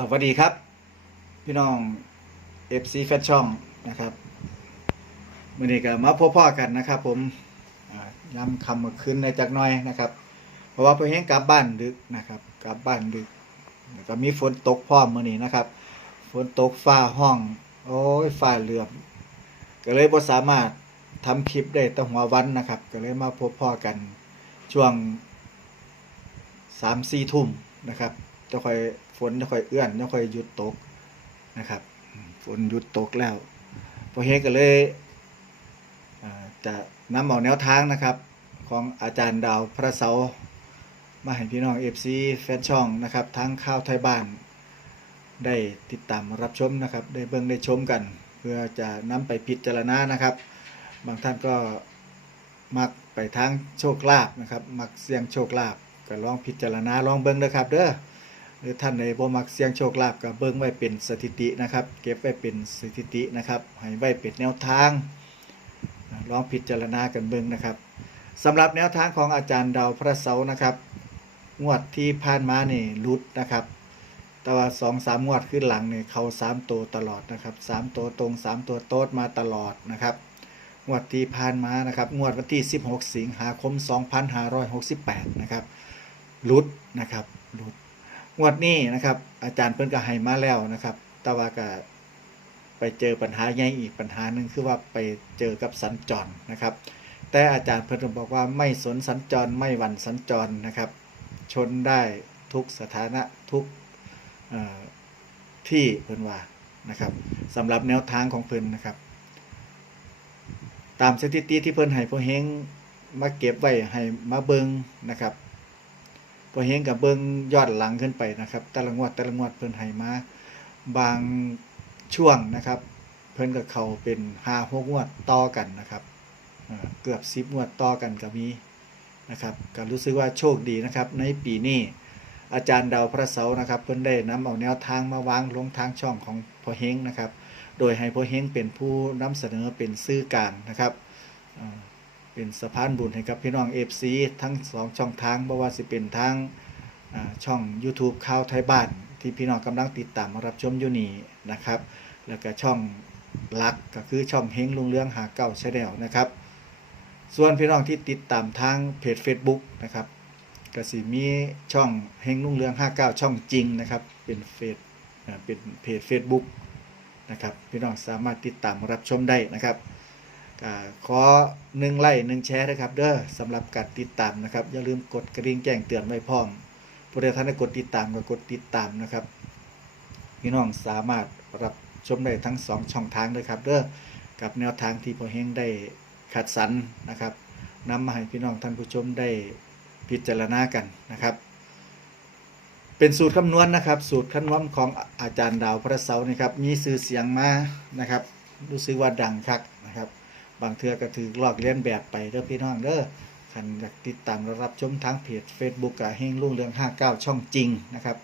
สวัสดีครับ พี่น้อง FC แฟนช่องนะครับมื่อนี้ก็มาพบพ่อกันนะครับ ผมย้ำคำเมื่อคืนในจากน้อยนะครับ เพราะว่าเพื่อนกลับบ้านดึกนะครับ กลับบ้านดึกก็มีฝนตกพร้อมมื่อนี้นะครับ ฝนตกฟ้าห้อง โอ้ยฟ้าเหลื่อมก็เลยบ่สามารถทำคลิปได้ตั้งหัววันนะครับ ก็เลยมาพบพ่อกันช่วงสามสี่ทุ่มนะครับ จะค่อยฝนจะค่อยเอื้อนจะค่อยหยุดตกนะครับ ฝนหยุดตกแล้วพอเฮดก็เลยจะนำเอาแนวทางนะครับ ของอาจารย์ดาวพระเสามาให้พี่น้องเอฟซีแฟนช่องนะครับ ทั้งข้าวไทยบ้าน ได้ติดตามรับชมนะครับ ได้เบิ่งได้ชมกัน เพื่อจะนำไปพิจารณานะครับ บางท่านก็มักไปทางโชคลาภนะครับ มักเสี่ยงโชคลาภก็ลองพิจารณาลองเบิ่งนะครับ เด้อ หรือท่านใดบ่มักเสี่ยงโชคลาภก็เบิ่งไว้เป็นสถิตินะครับ เก็บไว้เป็นสถิตินะครับ ให้ไว้เป็นแนวทาง ลองพิจารณากันเบิ่งนะครับสำหรับแนวทางของอาจารย์ดาวพระเสานะครับ งวดที่ผ่านมานี่หลุดนะครับ แต่ว่าสองสามงวดขึ้นหลังเนี่ยเขาสามตัวตลอดนะครับสามตัวตรงสามตัวโต๊ดมาตลอดนะครับ งวดที่ผ่านมานะครับงวดวันที่ 16 สิงหาคม 2568 นะครับหลุดนะครับลุด งวดนี้นะครับ อาจารย์เพิ่นก็ให้มาแล้วนะครับ แต่ว่าก็ไปเจอปัญหาใหญ่อีกปัญหาหนึ่งคือว่าไปเจอกับสัญจรนะครับ แต่อาจารย์เพิ่นบอกว่าไม่สนสัญจรไม่หวั่นสัญจรนะครับ ชนได้ทุกสถานะทุกที่เพิ่นว่านะครับสำหรับแนวทางของเพิ่นนะครับ ตามสถิติที่เพิ่นให้พ่อเฮงมาเก็บไว้ให้มาเบิงนะครับ พอเฮงกับเบิงยอดหลังขึ้นไปนะครับ แต่ละงวดแต่ละงวดเพิ่นให้มาบางช่วงนะครับ เพิ่นกับเขาเป็นห้าหกงวดต่อกันนะครับเกือบสิบงวดต่อกันก็มีนะครับก็รู้สึกว่าโชคดีนะครับ ในปีนี้อาจารย์ดาวพระเสานะครับ เพิ่นได้นำเอาแนวทางมาวางลงทางช่องของพอเฮงนะครับ โดยให้พอเฮงเป็นผู้นำเสนอเป็นซื่อกลางนะครับ เป็นสะพานบุญให้กับพี่น้องเอฟซีทั้งสองช่องทางบ่ว่าสิเป็นทางช่อง YouTube ข่าวไทยบ้าน ที่พี่น้องกำลังติดตามรับชมอยู่นี่นะครับ แล้วก็ช่องหลักก็คือช่องเฮงลุงเรืองหาเก้าชาแนลนะครับ ส่วนพี่น้องที่ติดตามทางเพจ Facebook นะครับก็สิมีช่องเฮงลุงเรือง 59 ช่องจริงนะครับ เป็นเฟซเป็นเพจ Facebook นะครับ พี่น้องสามารถติดตามรับชมได้นะครับ ขอหนึ่งไลค์หนึ่งแชร์นะครับเด้อสำหรับการติดตามนะครับ อย่าลืมกดกระดิ่งแจ้งเตือนไว้พร้อมผู้ใดท่านได้กดติดตามก็กดติดตามนะครับ พี่น้องสามารถรับชมได้ทั้งสองช่องทางเลยครับเด้อกับแนวทางที่พอเฮงได้คัดสรรนะครับนำมาให้พี่น้องท่านผู้ชมได้พิจารณากันนะครับ เป็นสูตรคำนวณนะครับ สูตรคำนวณของอาจารย์ดาวพระเสานะครับมีสื่อเสียงมานะครับ รู้สึกว่าดังคักนะครับ บางเทือก็ถือลอกเลียนแบบไปเด้อพี่น้องเด้อคันอยากติดตามและรับชมทางเพจ Facebook กับเฮงรุ่งเรือง 59 ช่องจริงนะครับ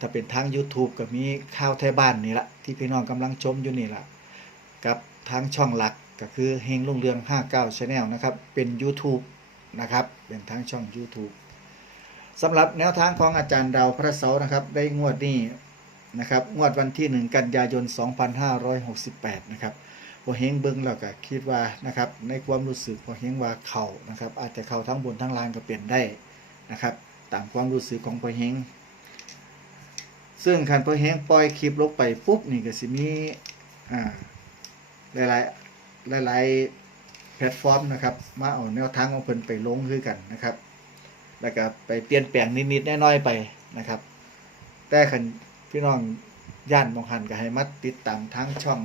ถ้าเป็นทาง YouTube ก็มีข้าวไทยบ้านนี่ละที่พี่น้องกำลังชมอยู่นี่ละกับทางช่องหลักก็คือเฮงรุ่งเรือง 59 Channel นะครับเป็น YouTube นะครับเป็นทางช่อง YouTube สำหรับแนวทางของอาจารย์ดาวพระเสานะครับได้งวดนี้นะครับงวดวันที่ 1 กันยายน 2568 นะครับ พอเฮงเบิ้งแล้วก็คิดว่านะครับในความรู้สึกพอเฮงว่าเข่านะครับ อาจจะเข่าทั้งบนทั้งล่างก็เปลี่ยนได้นะครับ ตามความรู้สึกของพอเฮงซึ่งคันพอเฮงปล่อยคลิปลงไปปุ๊บนี่ก็สิมีอ่าหลายๆหลายๆแพลตฟอร์มนะครับ มาเอาแนวทางของเพิ่นไปลงคือกันนะครับ แล้วก็ไปเปลี่ยนแปลงนิดๆน้อยๆไปนะครับ แต่คันพี่น้องย่านมองหันก็ให้มาติดตามทางช่อง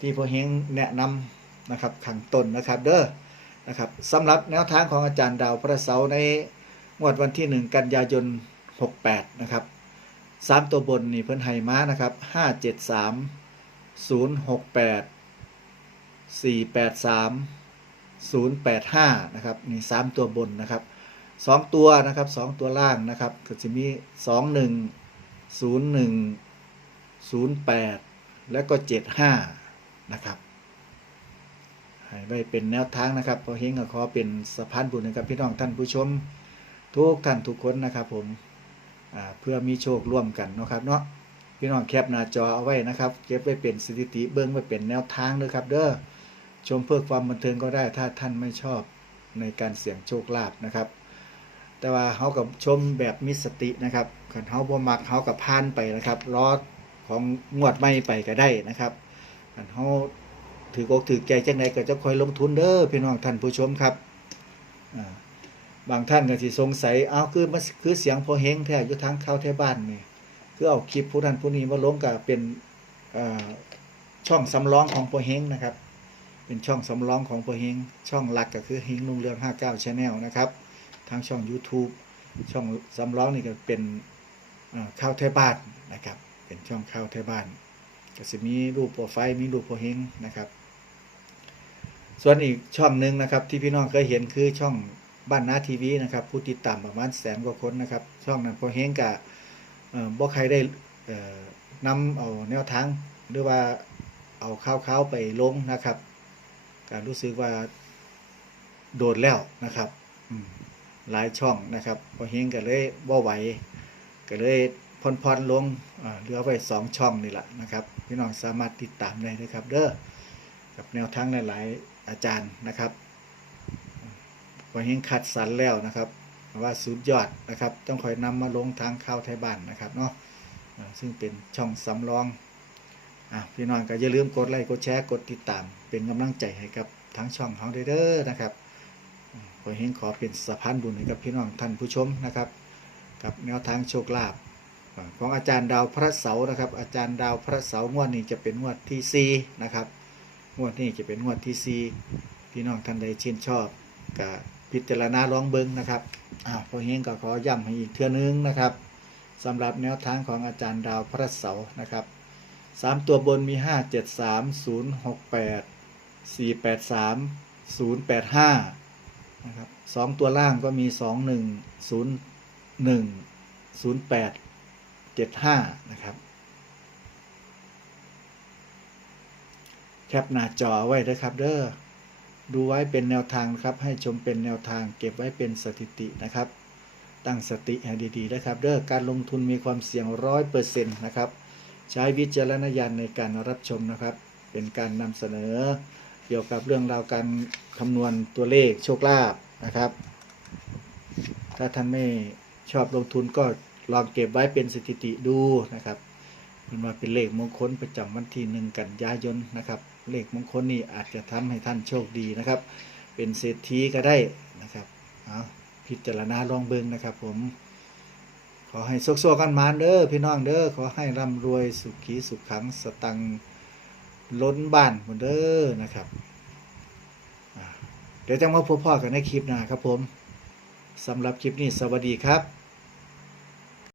ที่พอเฮงแนะนำนะครับขังต้นนะครับเด้อนะครับสำหรับแนวทางของอาจารย์ดาวพระเสาในงวดวันที่ 1 กันยายน 68 นะครับสามตัวบนนี่เพิ่นให้มานะครับห้าเจ็ดสามศูนย์หกแปดสี่แปดสามศูนย์แปดห้านะครับนี่สามตัวบนนะครับสองตัวนะครับสองตัวล่างนะครับก็จะมีสองหนึ่งศูนย์หนึ่งศูนย์แปดแล้วก็เจ็ดห้า นะครับให้ไว้เป็นแนวทางนะครับพอเฮงก็ขอเป็นสะพานบุญให้กับพี่น้องท่านผู้ชม ทุกท่านทุกคนนะครับผมเพื่อมีโชคร่วมกันนะครับเนาะพี่น้องแคปหน้าจอเอาไว้นะครับเก็บไว้เป็นสถิติเบิ้องไว้เป็นแนวทางเด้อครับ เด้อชมเพื่อความบันเทิงก็ได้ถ้าท่านไม่ชอบในการเสี่ยงโชคลาภนะครับ แต่ว่าเฮากับชมแบบมีสตินะครับคันเฮาบ่มักเฮากับพานไปนะครับรอของงวดใหม่ไปก็ได้นะครับ คันเฮาถือกอกถือใจจังไดก็จะคอยลงทุนเด้อพี่น้องท่านผู้ชมครับบางท่านก็สิสงสัยอ้าวคือมันคือเสียงพอเฮงแท้อยู่ทางเข้าแท้บ้านนี่คือเอาคลิปผู้นั้นผู้นี้มาลงก็เป็นช่องสำรองของพอเฮงนะครับ เป็นช่องสำรองของพอเฮงช่องหลักก็คือเฮงลุงเรือง59 Channel นะครับทางช่อง YouTube ช่องสำร้องนี่ก็เป็นข้าวไทยบ้านนะครับ เป็นช่องข้าวไทยบ้าน ก็จะมีรูปโปรไฟล์มีรูปโปรเฮงนะครับ ส่วนอีกช่องหนึ่งนะครับ ที่พี่น้องเคยเห็นคือช่องบ้านนาทีวีนะครับ ผู้ติดตามประมาณแสนกว่าคนนะครับ ช่องนั้นโปรเฮงกับบ่ใครได้นำเอาแนวทางหรือว่าเอาข้าวๆไปลงนะครับการรู้สึกว่าโดดแล้วนะครับอืหลายช่องนะครับพอเฮงก็เลยบ่ไหวก็เลยพอนๆลงเหลือไว้สองช่องนี่แหละนะครับ พี่น้องสามารถติดตามได้นะครับ เด้อกับแนวทางหลาย ๆ อาจารย์นะครับพอเฮงคัดสรรแล้วนะครับว่าสุดยอดนะครับ ต้องคอยนำมาลงทางข่าวไทยบ้านนะครับเนาะซึ่งเป็นช่องสำรองอะพี่น้องก็อย่าลืมกดไลค์กดแชร์กดติดตาม เป็นกำลังใจให้กับทั้งช่องของเด้อนะครับขอเฮงขอเป็นสะพานบุญให้กับพี่น้องท่านผู้ชมนะครับ กับแนวทางโชคลาภ ของอาจารย์ดาวพระเสาร์นะครับ อาจารย์ดาวพระเสาร์งวดนี้จะเป็นงวดที่สี่นะครับงวดนี้จะเป็นงวดที่สี่พี่น้องท่านใดชื่นชอบก็พิจารณาลองเบิ้งนะครับอ่าพอเฮงก็ขอย้ำให้อีกเทื่อนึงนะครับสำหรับแนวทางของอาจารย์ดาวพระเสาร์นะครับสามตัวบนมีห้าเจ็ดสามศูนย์หกแปดสี่แปดสามศูนย์แปดห้านะครับสองตัวล่างก็มีสองหนึ่ง ศูนย์หนึ่งศูนย์แปดเจ็ดห้านะครับ แคปหน้าจอไว้นะครับเด้อดูไว้เป็นแนวทางนะครับ ให้ชมเป็นแนวทางเก็บไว้เป็นสถิตินะครับ ตั้งสติให้ดีๆนะครับ เด้อการลงทุนมีความเสี่ยงร้อยเปอร์เซ็นต์นะครับ ใช้วิจารณญาณในการรับชมนะครับ เป็นการนำเสนอ เกี่ยวกับเรื่องราวการคำนวณตัวเลขโชคลาภนะครับ ถ้าท่านไม่ชอบลงทุนก็ ลองเก็บไว้เป็นสถิติดูนะครับมันมาเป็นเลขมงคลประจำวันที่หนึ่งกันยายนนะครับ เลขมงคลนี่อาจจะทำให้ท่านโชคดีนะครับ เป็นเศรษฐีก็ได้นะครับเอาพิจารณาลองเบิงนะครับ ผม ขอให้โซกๆกันมานเด้อพี่น้องเด้อขอให้ร่ำรวยสุขีสุขขังสตังล้นบ้านหมดเด้อนะครับเดี๋ยวจะมาพบพ่อกันในคลิปหน้าครับผมสำหรับคลิปนี้สวัสดีครับ